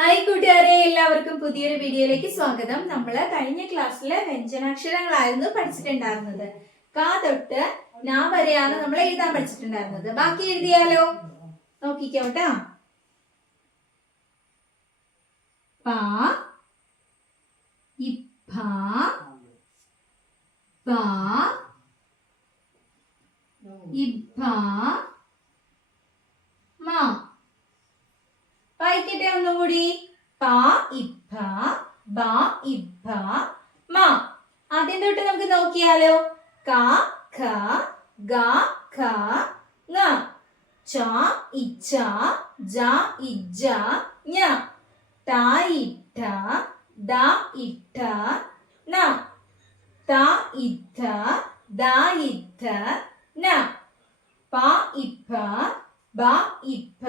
Hi കൂട്ടുകാരെ എല്ലാവർക്കും പുതിയൊരു വീഡിയോയിലേക്ക് സ്വാഗതം. നമ്മൾ കഴിഞ്ഞ ക്ലാസ്സിലെ വ്യഞ്ജനാക്ഷരങ്ങളായിരുന്നു പഠിച്ചിട്ടുണ്ടായിരുന്നത്. കാ തൊട്ട് നാ വരെയാണ് നമ്മൾ എഴുതാൻ പഠിച്ചിട്ടുണ്ടായിരുന്നത്. ബാക്കി എഴുതിയാലോ? നോക്കിക്കോട്ടാ. പാ ഇപ്പ പാ ഇപ്പ മാ വായിക്കട്ടെ ഒന്നും കൂടി പ ബ ഇപ്പ മ. ആദ്യം തൊട്ട് നമുക്ക് നോക്കിയാലോ? ക ഖ ഗ ഖ ങ. ച ഇച്ച ജ ഇജ ഞ. ത ഇട്ട ദ ഇട്ട ന. ത ഇത്ത ദ ഇത്ത ന. പ ഇപ്പ ബ ഇപ്പ